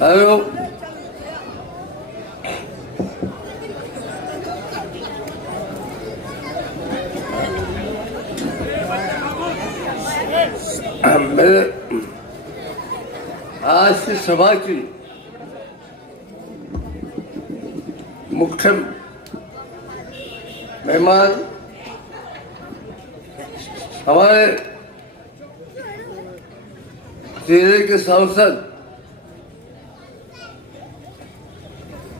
Hello. मेरे आज की सभा की मुख्य मेहमान हमारे जिले के सांसद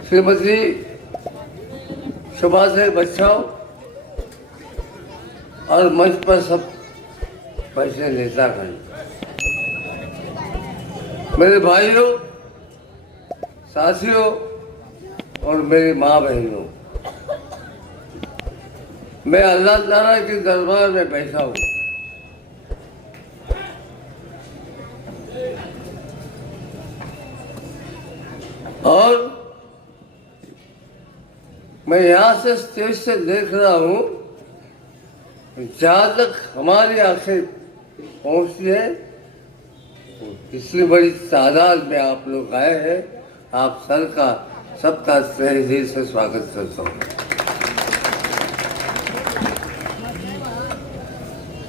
श्रीमती सुभाष बच्चाओ और मंच पर सब पैसे नेता गण, मेरे भाइयों, साथियों और मेरी माँ बहनों, मैं अल्लाह ताला के दरबार में बैठा हूँ। और मैं यहाँ से स्टेज से देख रहा हूँ, जहाँ तक हमारी आंखें पहुँचती है, इतनी बड़ी तादाद में आप लोग आए हैं। आप सबका तहे दिल से स्वागत करता हूँ।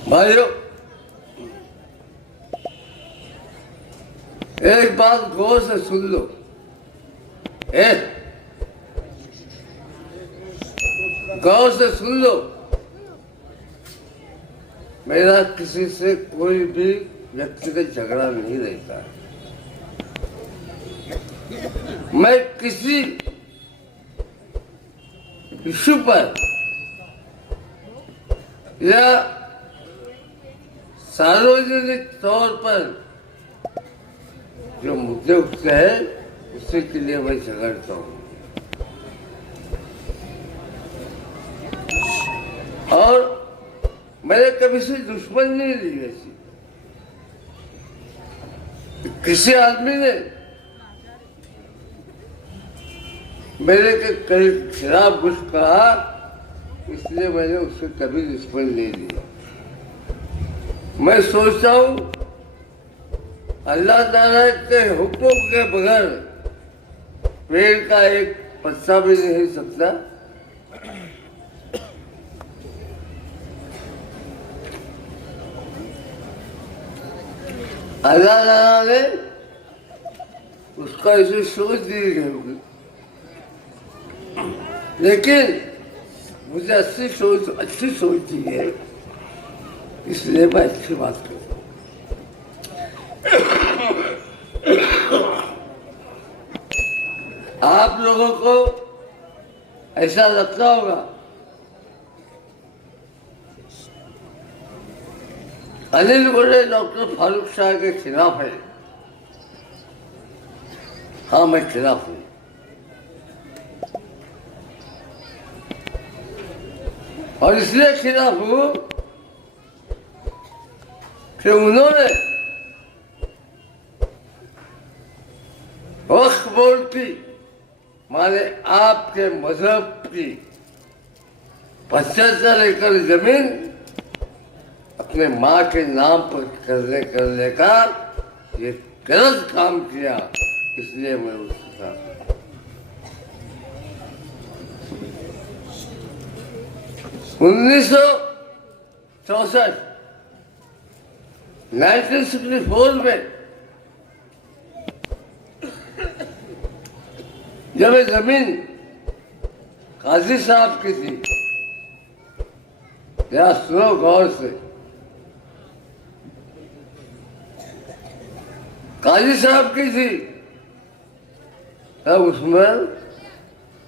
भाइयों, एक बात गौर से सुन लो। गौर से सुन लो। मेरा किसी से कोई भी व्यक्तिगत झगड़ा नहीं रहता है। मैं किसी इश्यू पर या सार्वजनिक तौर पर जो मुद्दे उठते हैं, उसी के लिए मैं झगड़ता हूँ। और मैंने कभी से दुश्मन नहीं ली ऐसी। किसी आदमी ने मेरे के कई खिलाफ कुछ कहा, इसलिए मैंने उससे कभी दुश्मन नहीं लिया। मैं सोचता हूँ अल्लाह ताला के हुक्म के बगैर पेड़ का एक पत्ता भी नहीं हिल सकता। अल्लाह ताला ने उसका इसे सोच दी होगी, लेकिन मुझे अच्छी सोच दी है, इसलिए मैं अच्छी बात करता हूँ। आप लोगों को ऐसा लगता होगा अनिल गोले डॉक्टर फारूक शाह के खिलाफ है। हाँ, मैं खिलाफ हूँ। और इसलिए खिलाफ हूँ कि उन्होंने वक्फ बोर्ड की, माने आपके मजहब की 75 एकड़ जमीन अपने माँ के नाम पर करने का ये गलत काम किया, इसलिए मैं उसके साथ। 1964 में जब ये जमीन काजी साहब की थी, या सुनो गौर से, काजी साहब की थी, तब उसमें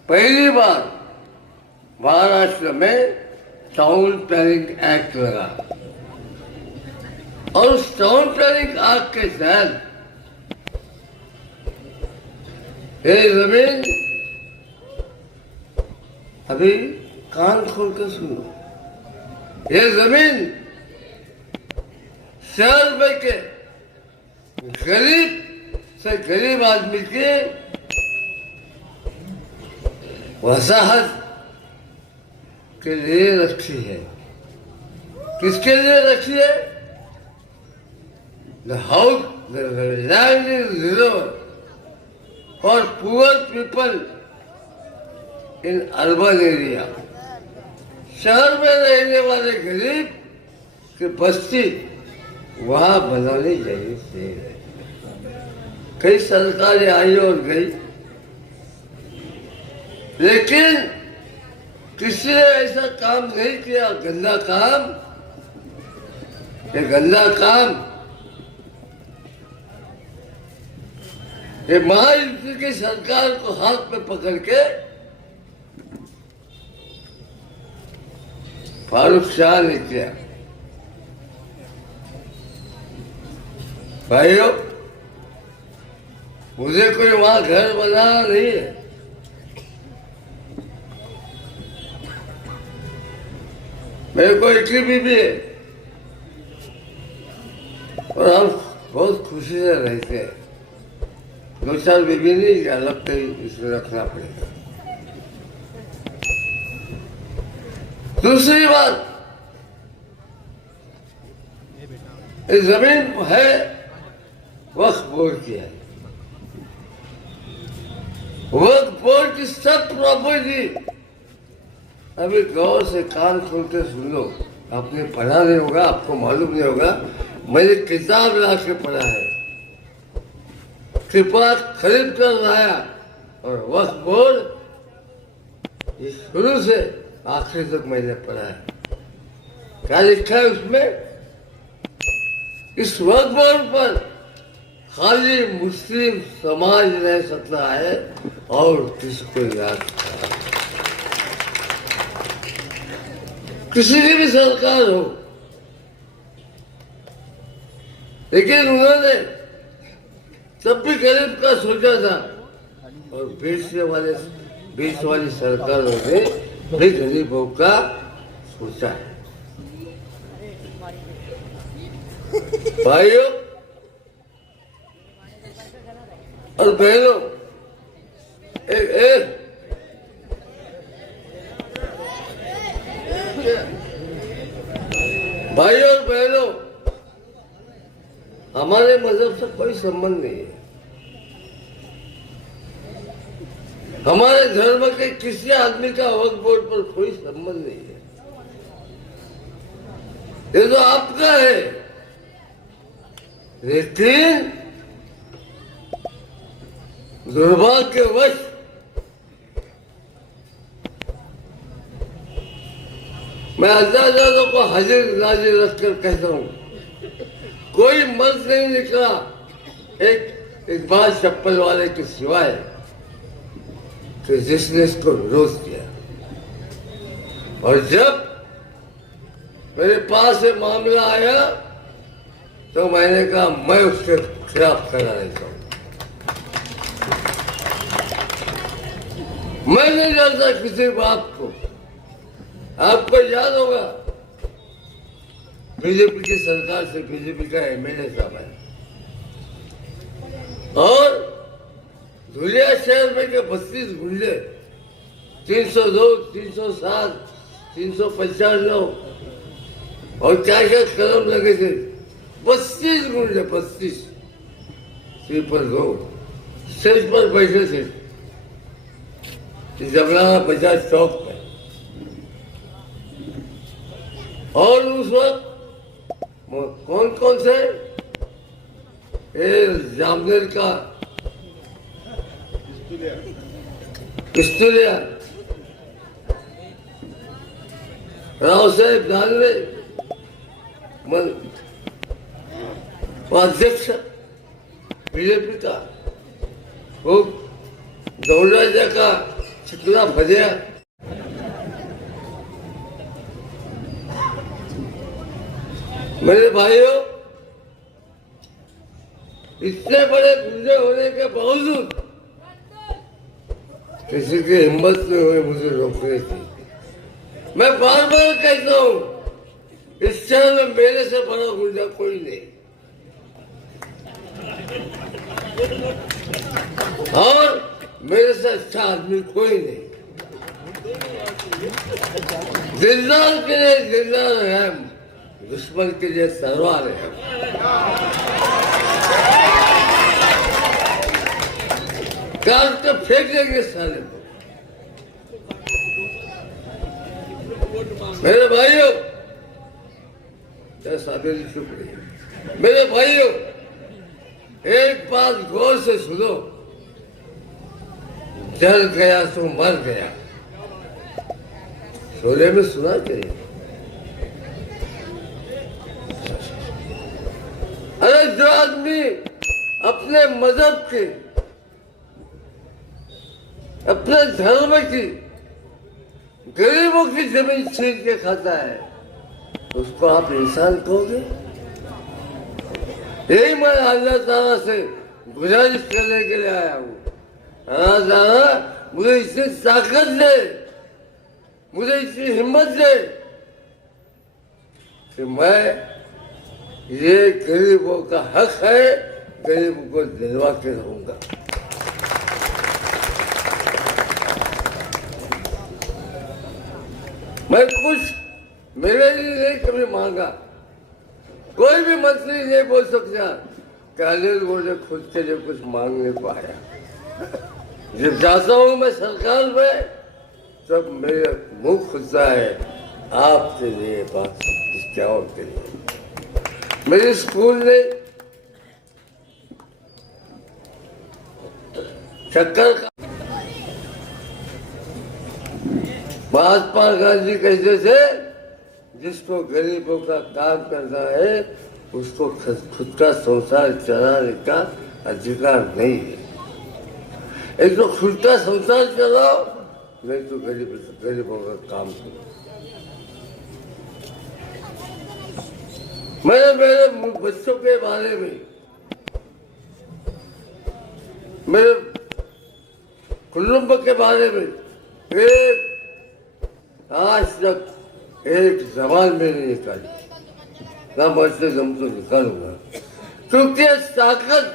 पहली बार महाराष्ट्र में टाउन प्लानिंग एक्ट लगा। और उस टाउन प्लानिंग एक्ट के तहत ये जमीन, अभी कान खोल कर सुनो, ये जमीन 100 रुपए के गरीब से गरीब आदमी के वसाहत के लिए रखी है। किसके लिए रखी है? The house, the land is reserved और poor people in urban area, शहर में रहने वाले गरीब की बस्ती वहां बनानी चाहिए। कई सरकारें आई और गई, लेकिन किसी ने ऐसा काम नहीं किया। गंदा काम, ये गंदा काम ये महायुति की सरकार को हाथ में पकड़ के फारूक शाह ने किया। भाइयों, मुझे कोई वहां घर बनाना नहीं है, मेरे को एक ही बीबी है और हम बहुत खुशी से रहते हैं। 2-4 बीबी नहीं, अलग से इसमें रखना पड़ेगा। दूसरी बात, इस जमीन है वक्फ बोर्ड की है। वक्फ बोर्ड की सब प्रॉपर्टी, अभी गौर से कान खोल के सुन लो, आपने पढ़ा नहीं होगा, आपको मालूम नहीं होगा, मैंने किताब ला के पढ़ा है, कृपा खरीद कर लाया। और वक्फ बोर्ड शुरू से आखिर तक मैंने पढ़ा है। क्या लिखा है उसमें? इस वक्फ बोर्ड पर खाली मुस्लिम समाज रह सकता है और किसको याद है। किसी की भी सरकार हो, लेकिन उन्होंने तब भी गरीब का सोचा था और बीच वाली सरकारों ने भी गरीबों का सोचा है। भाइयों और बहनों, एक भाइयों और बहनों, हमारे मजहब से कोई संबंध नहीं है। हमारे धर्म के किसी आदमी का वक्फ बोर्ड पर कोई संबंध नहीं है। ये तो आपका है, लेकिन दुर्भाग्यवश मैं हजारों को हाजिर नाजिर रखकर कहता हूं, कोई मर्द नहीं निकला एक बार चप्पल वाले के सिवाय कि जिसने इसको विरोध किया। और जब मेरे पास ये मामला आया तो मैंने कहा मैं उसके खिलाफ खड़ा रहता हूं। मैं नहीं जानता किसी बात को। आपको याद होगा, बीजेपी की सरकार से बीजेपी का एमएलए साहब है और धुलिया शहर में के 32 गुंडे, 302, 307, 395 और क्या क्या कदम लगे थे। 32 गुंडे, 32 पर स्टेज पर बैठे थे जमना बजाज चौक पे। और उस वक्त कौन कौन से जामनेर का पिस्तूलिया, राव साहेब दानवे अध्यक्ष बीजेपी का, वो गौराजा का चिकना भजिया, मेरे भाइयों, इतने बड़े गुंडे होने के बावजूद किसी की हिम्मत नहीं हुई मुझे रोकने की। मैं बार बार कहता हूं, इस शहर में मेरे से बड़ा गुंडा कोई नहीं और मेरे से अच्छा आदमी कोई नहीं। दिलदार के लिए दिलदार है, दुश्मन के लिए तलवार है। काट के फेंक देंगे साले को। मेरे भाइयों, सादरी चुप रही। मेरे भाइयों, एक बात गौर से सुनो, जल गया तो मर गया, शोले में सुना चाहिए। अरे जो आदमी अपने मजहब की, अपने धर्म की, गरीबों की जमीन छीन के खाता है, उसको आप इंसान कहोगे? यही मैं अल्लाह ताला से गुजारिश करने के लिए आया हूँ। अल्लाह ताला मुझे इतनी ताकत दे, मुझे इतनी हिम्मत दे कि मैं ये गरीबों का हक है, गरीबों को दिलवा के रहूंगा। मैं कुछ मेरे लिए नहीं कभी मांगा, कोई भी मंत्री नहीं बोल सकता कि अनिल बोले खुद के लिए कुछ मांग नहीं पाया। जब जाता हूँ मैं सरकार में, तब मेरा मुंह खुलता है आपके लिए, बात क्या और के लिए। मेरे स्कूल ने शक्कर का, महात्मा गांधी कहते थे जिसको गरीबों का काम करना है उसको खुद का संसार चलाने का अधिकार नहीं है। एक तो खुद का संसार चलाओ, नहीं तो गरीबों का काम करो। मैंने मेरे बच्चों के बारे में, मेरे कुटुंब के बारे में एक आज तक एक जबान में नहीं निकाली, ना बचते दम तो निकालूंगा, क्योंकि ताकत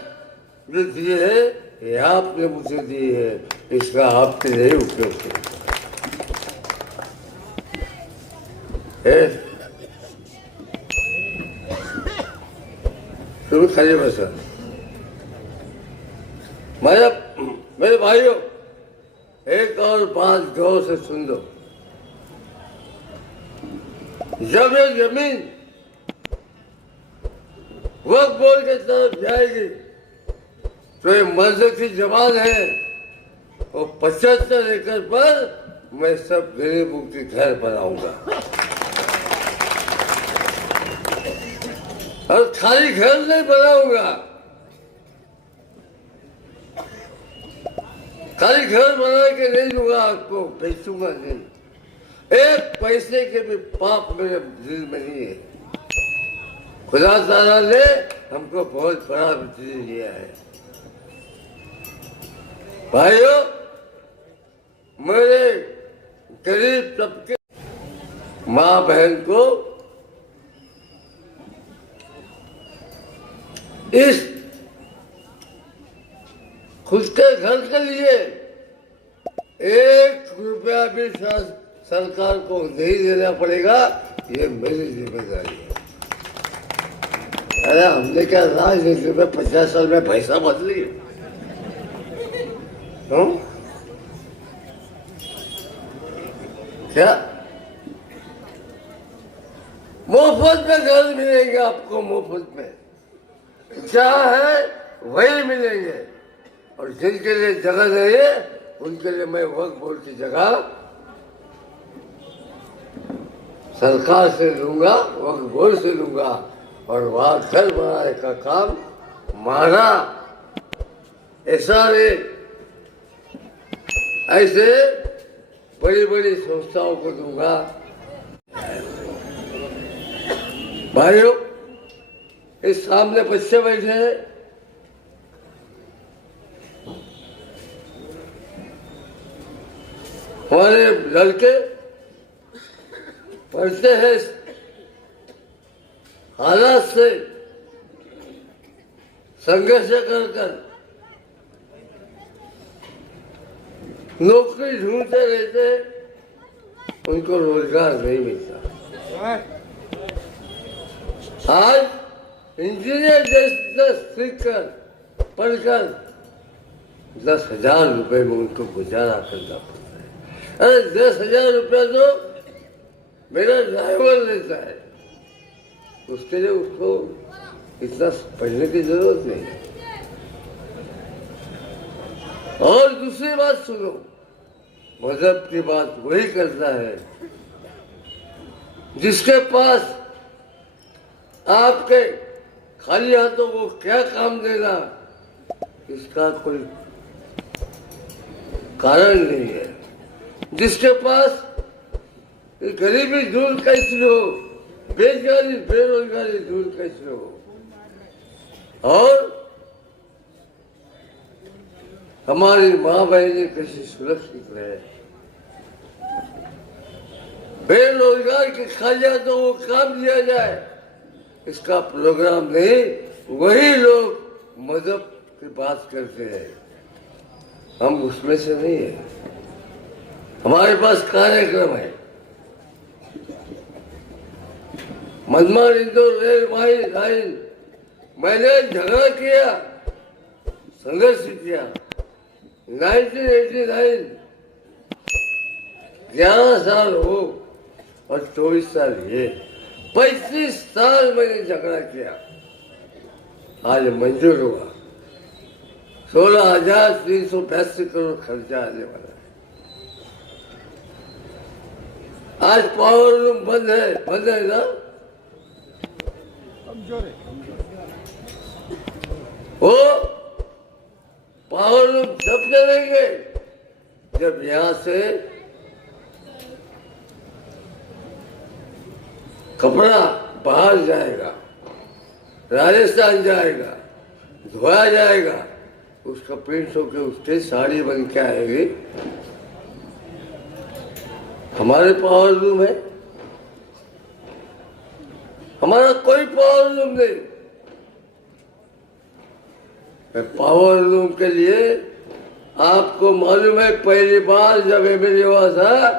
जो दी है ये आपने मुझे दी है, इसका आपके लिए उपयोग है। शुरू खाली बसा मेरे भाइयों, एक और बात गौर से सुन लो। जब ये जमीन वक्त बोल के तरफ जाएगी तो ये मर्द की जबान है, और 75 एकड़ पर मैं सब गरीबों के घर बनाऊंगा। और खाली घर नहीं बनाऊंगा, खाली घर बना के नहीं दूंगा आपको, बेचूंगा नहीं। एक पैसे के भी पाप मेरे दिल में नहीं है। खुदा ताला ने हमको बहुत बड़ा चीज दिया है। भाइयों, मेरे गरीब तबके माँ बहन को इस खुद के घर के लिए 1 रुपया भी सरकार को नहीं देना पड़ेगा, ये मेरी जिम्मेदारी है। अरे हमने क्या राजनीति में 50 साल में पैसा बदली है? क्या मुफ्त में घर मिलेंगे आपको? मुफ्त में जहाँ है वही मिलेंगे, और जिनके लिए जगह नहीं है उनके लिए मैं वक्फ बोर्ड की जगह सरकार से लूंगा, वक्फ बोर्ड से लूंगा, और वहां घर बनाने का काम माना ऐसे बड़ी बड़ी संस्थाओं को दूंगा। भाइयों, इस सामने बच्चे बैठे हैं, हमारे लड़के पढ़ते हैं, हालात से संघर्ष कर नौकरी ढूंढते रहते, उनको रोजगार नहीं मिलता। आज इंजीनियर जैसे सीखकर पढ़कर 10,000 रुपए में उनको गुजारा करना पड़ता है। अरे 10,000 रुपया तो मेरा ड्राइवर लेता है, उसके लिए उसको इतना पढ़ने की जरूरत नहीं है। और दूसरी बात सुनो, मजहब की बात वही करता है जिसके पास आपके खाली हाथों को क्या काम देना, इसका कोई कारण नहीं है। जिसके पास गरीबी दूर कैसे हो, बेरोजगारी बेरोजगारी दूर कैसे हो, और हमारी माँ बहनें कैसे सुरक्षित रहे। बेरोजगार के खाली हाथों को काम दिया जाए, इसका प्रोग्राम नहीं। वही लोग मजहब की बात करते हैं, हम उसमें से नहीं है। हमारे पास कार्यक्रम है, मनमाड़ इंदौर रेल लाइन, मैंने झगड़ा किया, संघर्ष किया। 1989 11 साल हो और 24 साल ये, 35 साल मैंने झगड़ा किया, आज मंजूर हुआ। 16,382 करोड़ खर्चा आने वाला है। आज पावर लूम बंद है ना, वो पावर लूम तब करेंगे जब यहां से कपड़ा बाहर जाएगा, राजस्थान जाएगा, धोया जाएगा, उसका प्रिंट होकर उसके साड़ी बन के आएगी। हमारे पावर लूम है, हमारा कोई पावर लूम नहीं। पावर लूम के लिए आपको मालूम है, पहली बार जब एमएलए हुआ था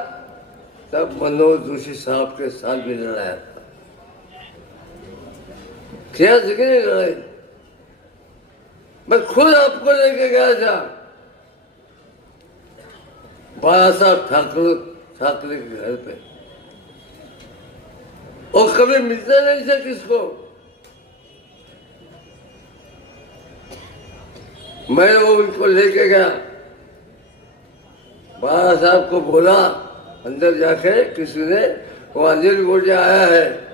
तब मनोज जोशी साहब के साथ भी लड़ाया था। क्या जगह लड़ाई, मैं खुद आपको लेके गया था बाला साहब ठाकरे के घर पे, और कभी मिलते नहीं थे किसको। मैं वो उनको लेके गया, बाला साहब को बोला अंदर जाके, किसी ने वो अनिल गोटिया आया है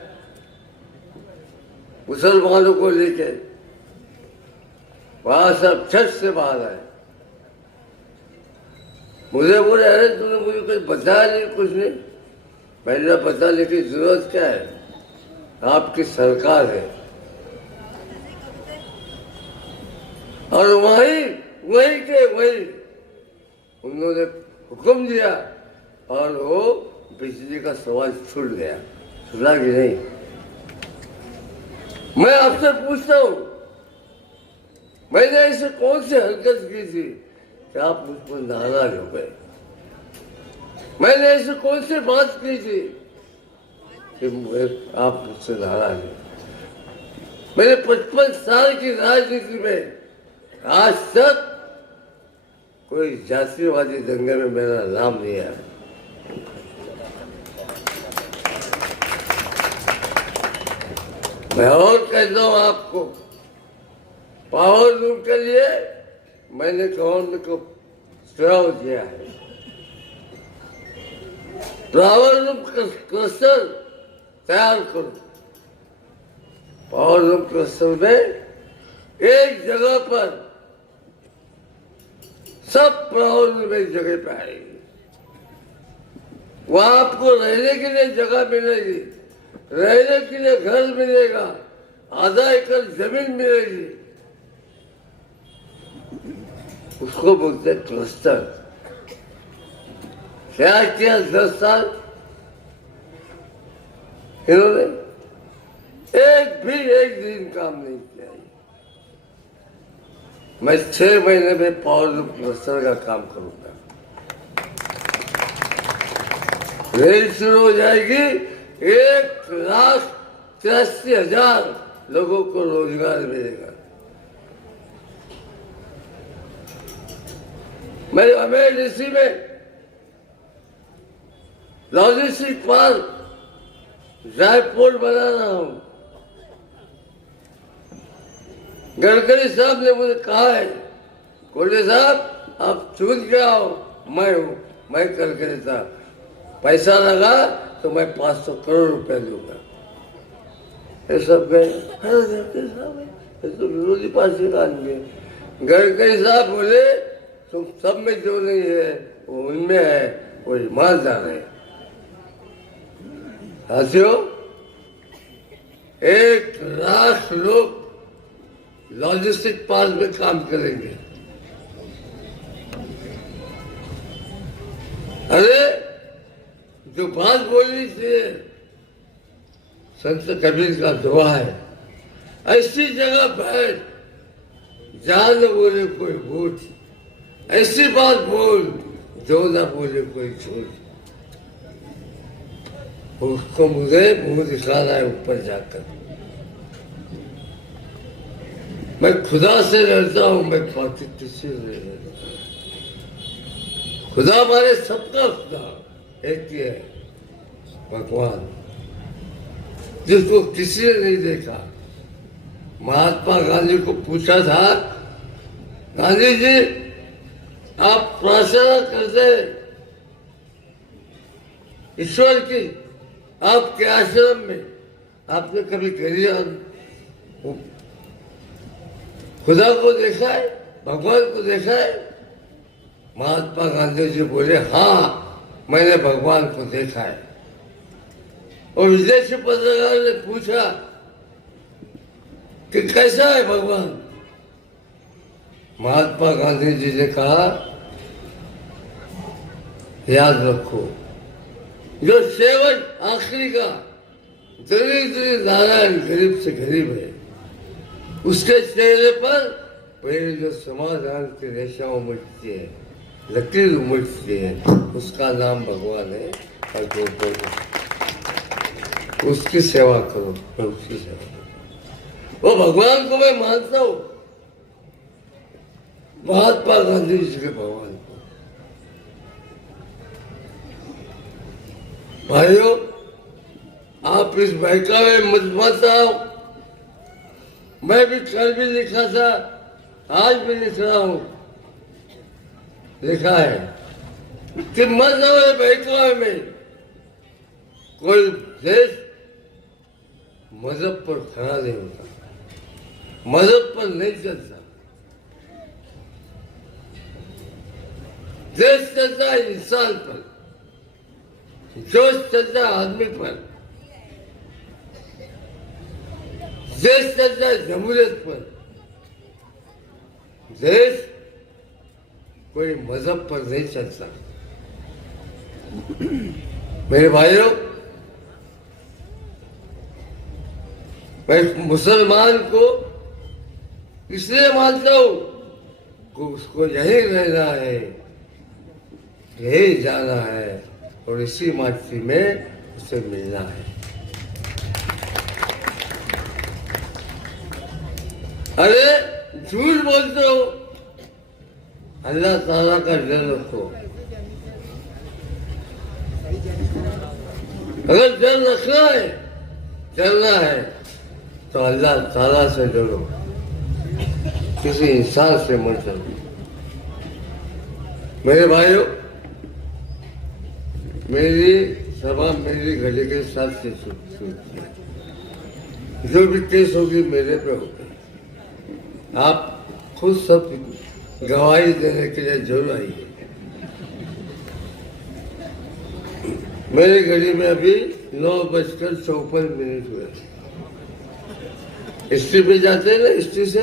मुसलमानों को लेके। बाला साहब छत से बाहर आए, मुझे बोले अरे तूने मुझे कुछ बताया नहीं, कुछ नहीं। मैंने बताने की जरूरत क्या है, आपकी सरकार है। और वही के वही उन्होंने हुक्म दिया और वो बिजली का सवाल छूट गया, छूटा कि नहीं। मैं आपसे पूछता हूं, मैंने ऐसे कौन सी हरकत की थी कि आप मुझ पर नाराज हो गए? मैंने ऐसे कौन सी बात की थी कि आप मुझसे नाराज हो? मैंने 55 साल की राजनीति में आज तक कोई जातिवादी दंगे में मेरा नाम नहीं आया। मैं और कहता हूं आपको, पावर लूम के लिए मैंने गवर्नमेंट को सुझाव दिया है, पावर लूम क्लस्टर तैयार करो। पावर लूम क्लस्टर में एक जगह पर सब पावर लूम एक जगह पे आएगी, वहां आपको रहने के लिए जगह मिलेगी, रहने के लिए घर मिलेगा, आधा एकड़ जमीन मिलेगी, उसको बोलते हैं क्लस्टर। क्या किया 10 साल इन्होंने? एक दिन काम नहीं किया। मैं 6 महीने में पावर लूम क्लस्टर का काम करूंगा। रेल शुरू हो जाएगी, 1,83,000 लोगों को रोजगार मिलेगा। मैं हमें डीसी में लॉजिस्टिक पार्क रायपुर बना रहा हूं। गडकरी साहब ने मुझे कहा है, कोल्हे साहब आप चुन के आओ, मैं हूं, मैं गडकरी साहब, पैसा लगा तो मैं 500 करोड़ रुपए दूंगा। ये सब गए, गडकरी साहब है, ये तो विरोधी पार्टी का आदमी है। गडकरी साहब बोले तुम सब में जो नहीं है वो उनमें है, वो ईमानदार है। साथियों, 1 लाख लोग लॉजिस्टिक पार्क में काम करेंगे। अरे जो बात बोलनी चाहिए, संत कबीर का दुआ है, ऐसी जगह बैठ जहां न बोले कोई झूठ, ऐसी बात बोल जो न बोले कोई झूठ। उसको मुझे मुंह दिखाना है ऊपर जाकर। मैं खुदा से डरता हूं, मैं किसी से नहीं डरता। खुदा हमारे सबका खुदा एक ही है, भगवान, जिसको किसी ने नहीं देखा। महात्मा गांधी को पूछा था, गांधी जी आप प्रार्थना करते ईश्वर की आपके आश्रम में, आपने कभी करी खुदा को देखा है, भगवान को देखा है? महात्मा गांधी जी बोले हाँ मैंने भगवान को देखा है। और विदेशी पत्रकार ने पूछा कि कैसा है भगवान? महात्मा गांधी जी ने कहा याद रखो, जो सेवक आखिरी का दरिद्र नारायण गरीब से गरीब है, उसके चेहरे पर पहले जो समाधान की रेशा उमड़ती है, लकीर उमड़ती है, उसका नाम भगवान है। और उसकी सेवा करो, मैं उसकी सेवा करो। वो भगवान को मैं मानता हूं, महात्मा गांधी जी के भगवान को। भाइयों, आप इस बहकावे मत आओ। मैं भी कल भी लिखा था, आज भी लिख रहा हूं, लिखा है कि मत आओ बहकावे में। कोई देश मजहब पर खड़ा नहीं होता, मजहब पर नहीं चलता। देश चलता है इंसान पर, जोश चलता है आदमी पर, देश चलता है जमहूरियत पर। देश कोई मजहब पर नहीं चलता। मेरे भाइयों, मैं मुसलमान को इसलिए मानता हूं कि उसको यही रहना है, यही जाना है और इसी माटी में उसे मिलना है। अरे झूठ बोलते हो, अल्लाह ताला का डर रखो। अगर डर रखना है, डरना है, तो अल्लाह ताला से डरो, किसी इंसान से मत डरो। मेरे भाइयों, मेरी सभा मेरी घड़ी के साथ से शुरू, जो भी केस होगी मेरे पे होगी। आप खुद सब गवाही देने के लिए जरूर आइए। मेरी घड़ी में अभी 9:54 हुए। हिस्ट्री पे जाते हैं ना, हिस्ट्री से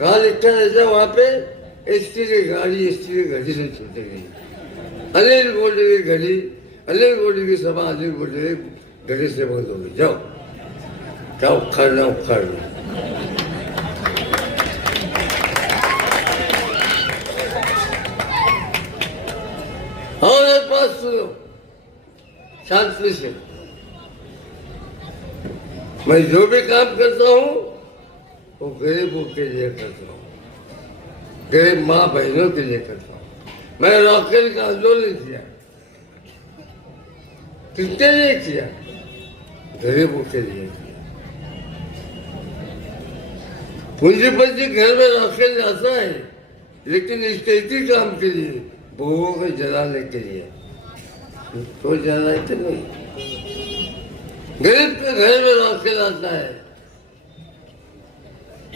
कहा लिखा रहता है वहां पे, हिस्ट्री की गाड़ी हिस्ट्री की घड़ी से छूटेगी। अनिल गोल्डे की घड़ी, अनिल गोल्डे की सभा अनिल गोल्डे की घड़ी से बंद होगी। जाओ जाओ, उखाड़ना उखाड़ना। और एक बात सुनो शांति से, मैं जो भी काम करता हूं वो गरीबों के लिए करता हूं, गरीब माँ बहनों के लिए करता हूं। मैं रॉकेट का आंदोलन किया, किसके लिए किया? गरीबों के लिए किया। पूंजीपति घर में रॉकेट आता है, लेकिन इसके एक ही काम के लिए, बहुओं को जलाने के लिए। तो जलाए तो नहीं, गरीब के घर में रॉकेट आता है,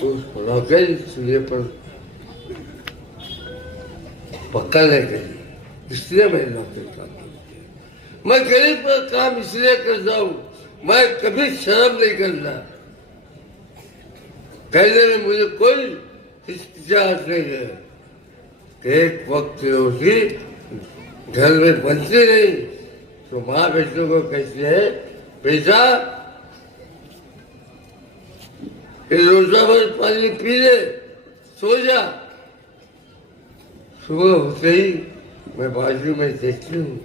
उस रॉकेट चूल्हे पर पकाने के लिए, इसलिए मैं रॉकेट का काम किया। मैं गरीब का काम इसलिए करता हूँ, मैं कभी शर्म नहीं करता। कहने में मुझे कोई हिचकिचाहट नहीं है कि एक वक्त रोटी घर में बनती नहीं तो माँ बेटों को कहती है, बेटा ये रोजा भर पानी पी ले, सो जा। सुबह होते ही मैं बाजू में देखती हूँ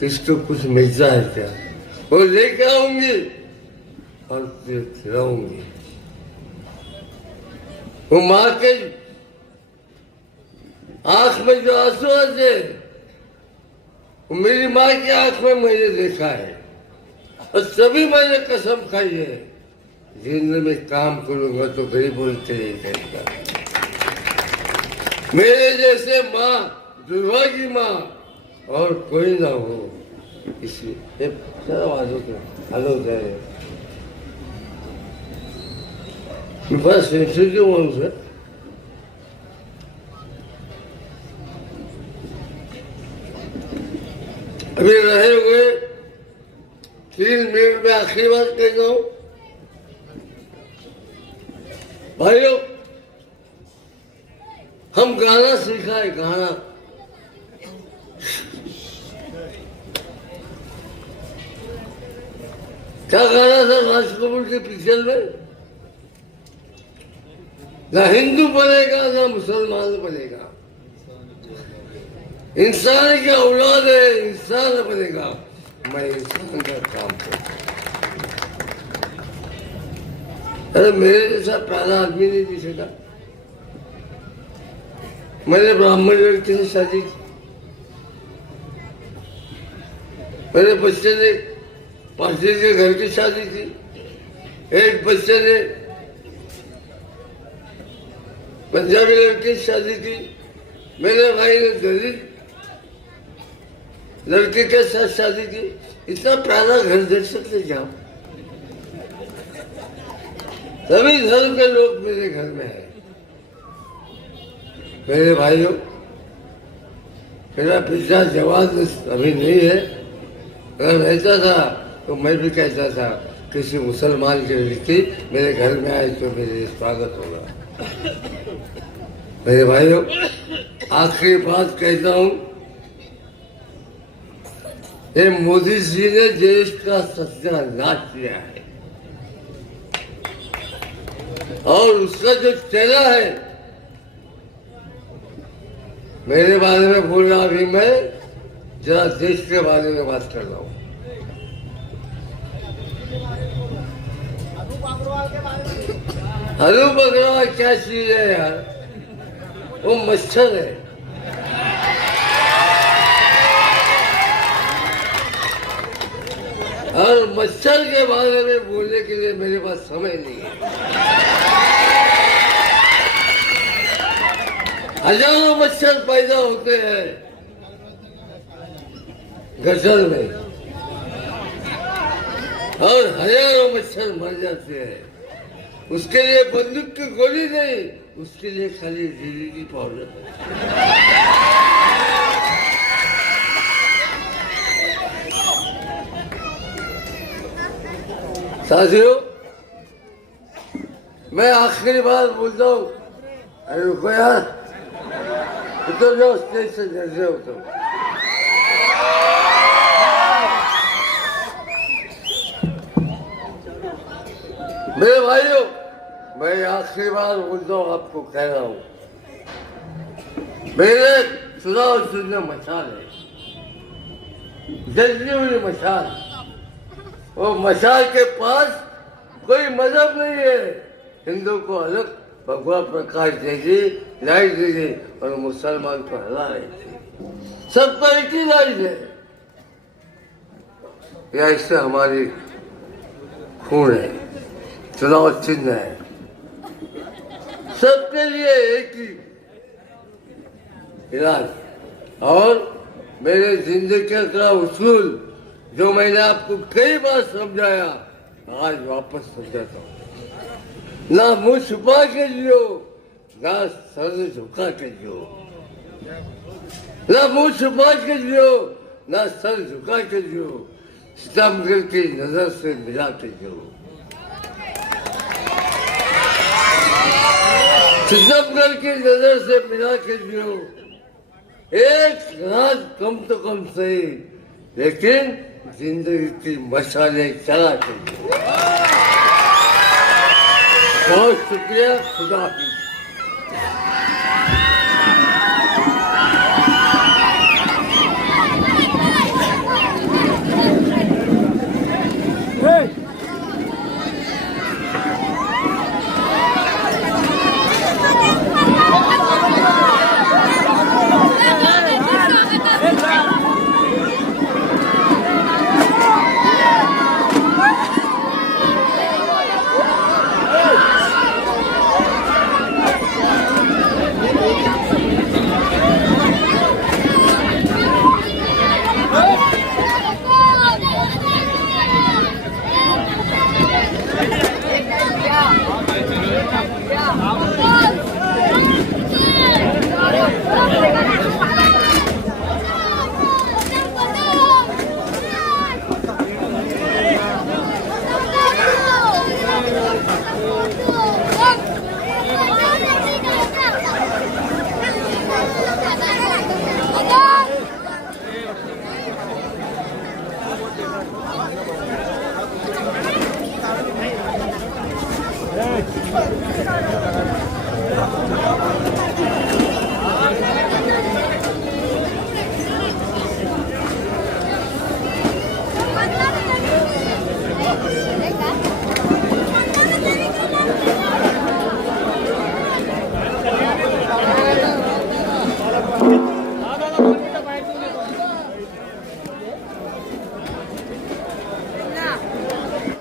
किसको कुछ मिलता है क्या, वो लेके आऊंगी और खिलाऊंगी। वो माँ के आंख में जो आंसू आते, वो मेरी माँ की आंख में मैंने देखा है, और सभी मैंने कसम खाई है, जिंदगी में काम करूंगा तो गरीबों के लिए करूंगा। मेरे जैसे माँ, दुर्भागी माँ और कोई ना हो, इसलिए हेलो बस क्यों उनसे अभी रहे हुए 3 मिनट में आखिरी बात कहता हूँ। भाइयों, हम गाना सीखा है, गाना क्या गाना था राज कपूर के पिक्चर में? ना हिंदू बनेगा ना मुसलमान बनेगा, इंसान की औलाद है, इंसान बनेगा। मैं इंसान का काम करता। अरे मेरे जैसा पहला आदमी नहीं दिखेगा। मैंने ब्राह्मण लड़के से शादी की, मेरे बच्चे ने पार्टी के घर की शादी की, एक बच्चे ने पंजाबी लड़की की शादी की, मेरे भाई ने दलित लड़के के साथ शादी की। इतना प्यारा घर देख सकते क्या? सभी धर्म के लोग मेरे घर में हैं। मेरे भाइयों, मेरा पिता जवान अभी नहीं है, अगर रहता था तो मैं भी कहता था किसी मुसलमान के व्यक्ति मेरे घर में आए तो मेरे स्वागत होगा। मेरे भाइयों, आखिरी बात कहता हूँ, ये मोदी जी ने देश का सत्यानाश किया है, और उसका जो चेहरा है, मेरे बारे में बोल रहा, अभी मैं जरा देश के बारे में बात कर रहा हूँ। हलू बकरा क्या चीज है यार? वो मच्छर है। और मच्छर के बारे में बोलने के लिए मेरे पास समय नहीं है। हजारों मच्छर पैदा होते हैं गजल में, और हजारों मच्छर मर जाते हैं। उसके लिए बंदूक की गोली नहीं, उसके लिए खाली DDT पाउडर। साथियों, मैं आखिरी बार बोलता हूँ, अरे रुको यार, उतर जाओ स्टेज से, जैसे उतर। मेरे भाइयों, मैं आखिरी बार बोलता हूँ, आपको कह रहा हूँ, मेरे चुनाव चिन्ह मशाल है, जल्दी हुई मशाल। वो मशाल के पास कोई मजहब नहीं है, हिंदू को अलग भगवान प्रकाश देगी, लाइट देगी और मुसलमान को हला रही थी। सबका एक ही लाइट है, या इससे हमारी खून है, चुनाव चिन्ह है, सबके लिए एक ही इलाज। और मेरे जिंदगी का उसूल जो मैंने आपको कई बार समझाया, आज वापस समझाता हूँ। ना मुंह छुपा के जियो, ना सर झुका के जियो, ना मुंह छुपा के जियो, ना सर झुका के जियो, सितमगर की नजर से मिला के जियो। सितमगर की नजर से मिला के जियो, एक रात कम तो कम सही, लेकिन जिंदगी की मशालें चला के जियो। बहुत शुक्रिया, खुदा हाफिज। Venga.